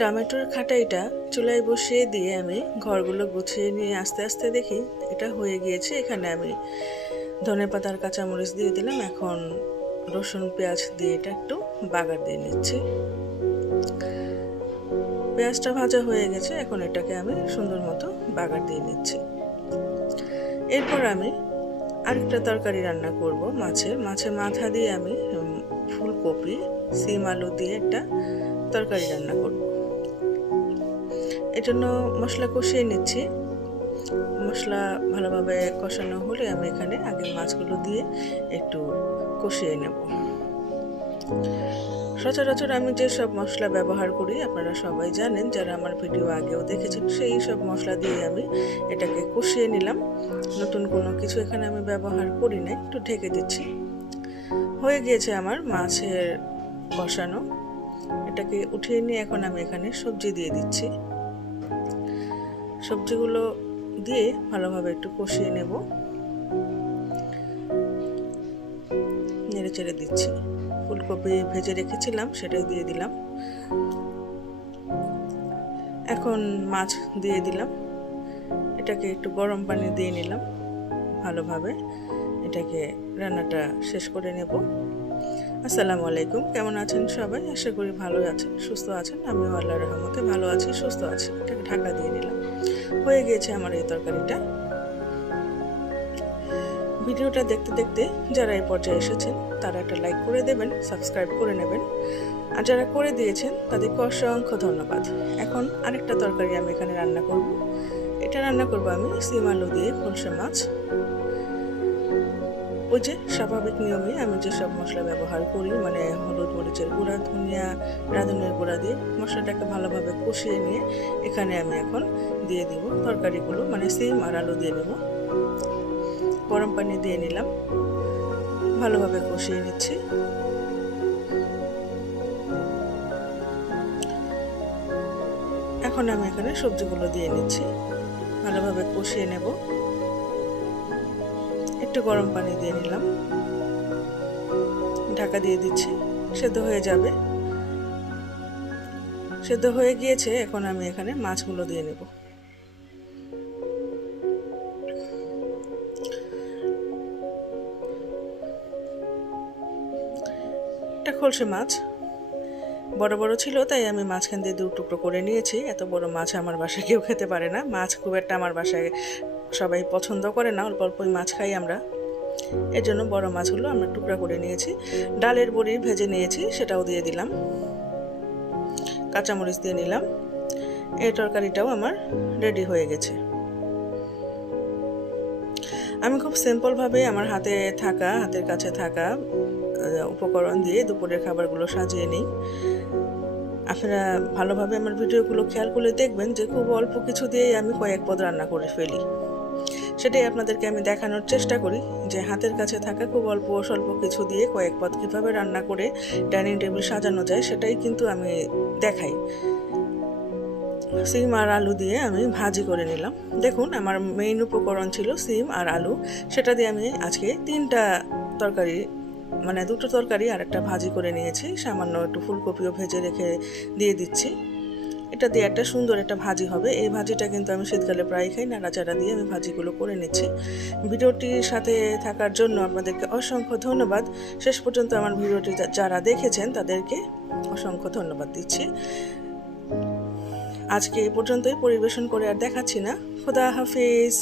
টমেটোর খাটাইটা চুলায় বসিয়ে দিয়ে আমি ঘরগুলো গুছিয়ে নিয়ে আস্তে আস্তে দেখি এটা হয়ে গিয়েছে। এখানে আমি ধনেপাতার কাঁচামরিচ দিয়ে দিলাম। এখন রসুন পেঁয়াজ দিয়ে এটা একটু বাগার দিয়ে নিচ্ছি। পেঁয়াজটা ভাজা হয়ে গেছে, এখন এটাকে আমি সুন্দর মতো বাগার দিয়ে নিচ্ছি। এরপর আমি আরেকটা তরকারি রান্না করব মাছের মাথা দিয়ে আমি ফুলকপি সিম আলু দিয়ে একটা তরকারি রান্না করব। এর জন্য মশলা কষিয়ে নিচ্ছি। মশলা ভালোভাবে কষানো হলে আমি এখানে আগে মাছগুলো দিয়ে একটু কষিয়ে নেব। সচরাচর আমি যে সব মশলা ব্যবহার করি আপনারা সবাই জানেন, যারা আমার ভিডিও আগেও দেখেছেন, সেই সব মশলা দিয়ে আমি এটাকে কষিয়ে নিলাম। নতুন কোনো কিছু এখানে আমি ব্যবহার করি না। একটু ঢেকে দিচ্ছি। হয়ে গিয়েছে আমার মাছের কষানো। এটাকে উঠিয়ে নিয়ে এখন আমি এখানে সবজি দিয়ে দিচ্ছি। সবজিগুলো দিয়ে ভালোভাবে একটু কষিয়ে নেব। নেড়ে চেড়ে দিচ্ছি। ফুলকপি ভেজে রেখেছিলাম সেটাই দিয়ে দিলাম। এখন মাছ দিয়ে দিলাম। এটাকে একটু গরম পানি দিয়ে নিলাম। ভালোভাবে এটাকে রান্নাটা শেষ করে নেব। আসসালামু আলাইকুম, কেমন আছেন সবাই? আশা করি ভালো আছেন, সুস্থ আছেন। আমিও আল্লাহর রহমতে ভালো আছি, সুস্থ আছি। এটাকে ঢাকা দিয়ে নিলাম। হয়ে গিয়েছে আমার এই তরকারিটা। ভিডিওটা দেখতে দেখতে যারা এই পর্যায়ে এসেছেন তারা একটা লাইক করে দেবেন, সাবস্ক্রাইব করে নেবেন। আর যারা করে দিয়েছেন তাদেরকে অসংখ্য ধন্যবাদ। এখন আরেকটা তরকারি আমি এখানে রান্না করব। এটা রান্না করব আমি সিম আলু দিয়ে খলসা মাছ। ওই যে স্বাভাবিক নিয়মে আমি যেসব মশলা ব্যবহার করি, মানে হলুদ মরিচের গুঁড়া, ধনিয়া, রাঁধুনির গুঁড়া দিয়ে মশলাটাকে ভালোভাবে কষিয়ে নিয়ে এখানে আমি এখন দিয়ে দিব তরকারিগুলো, মানে সিম আর আলু দিয়ে নেব। গরম পানি দিয়ে নিলাম, ভালোভাবে কষিয়ে নিচ্ছি। এখন আমি এখানে সবজিগুলো দিয়ে নিচ্ছি, ভালোভাবে কষিয়ে নেব। একটু গরম পানি দিয়ে নিলাম, ঢাকা দিয়ে দিচ্ছি। সেদ্ধ হয়ে যাবে। সেদ্ধ হয়ে গিয়েছে, এখন আমি এখানে মাছগুলো দিয়ে নেব। এটা খলসে মাছ, বড় বড় ছিল তাই আমি মাঝখান দিয়ে 2 টুকরো করে নিয়েছি। এত বড় মাছ আমার বাসায় কেউ খেতে পারে না। মাছ খুব একটা আমার বাসায় সবাই পছন্দ করে না, অল্প অল্পই মাছ খাই আমরা। এর জন্য বড় মাছগুলো আমরা টুকরা করে নিয়েছি। ডালের বড়ি ভেজে নিয়েছি, সেটাও দিয়ে দিলাম। কাঁচামরিচ দিয়ে নিলাম। এই তরকারিটাও আমার রেডি হয়ে গেছে। আমি খুব সিম্পলভাবে আমার হাতের কাছে থাকা উপকরণ দিয়ে দুপুরের খাবারগুলো সাজিয়ে নিই। আপনারা ভালোভাবে আমার ভিডিওগুলো খেয়াল করলে দেখবেন যে খুব অল্প কিছু দিয়েই আমি কয়েক পদ রান্না করে ফেলি। সেটাই আপনাদেরকে আমি দেখানোর চেষ্টা করি যে হাতের কাছে থাকা খুব অল্প স্বল্প কিছু দিয়ে কয়েক পদ কীভাবে রান্না করে ডাইনিং টেবিল সাজানো যায়, সেটাই কিন্তু আমি দেখাই। সিম আর আলু দিয়ে আমি ভাজি করে নিলাম। দেখুন, আমার মেইন উপকরণ ছিল সিম আর আলু। সেটা দিয়ে আমি আজকে 3টা তরকারি, মানে 2টো তরকারি আর একটা ভাজি করে নিয়েছি। সামান্য একটু ফুলকপিও ভেজে রেখে দিয়ে দিচ্ছি। এটা দিয়ে একটা সুন্দর একটা ভাজি হবে। এই ভাজিটা কিন্তু আমি শীতকালে প্রায় খাই। নাড়াচাড়া দিয়ে আমি ভাজিগুলো করে নিচ্ছি। ভিডিওটির সাথে থাকার জন্য আপনাদেরকে অসংখ্য ধন্যবাদ। শেষ পর্যন্ত আমার ভিডিওটি যারা দেখেছেন তাদেরকে অসংখ্য ধন্যবাদ দিচ্ছি। আজকে এই পর্যন্তই পরিবেশন করে আর দেখাচ্ছি না। খোদা হাফেজ।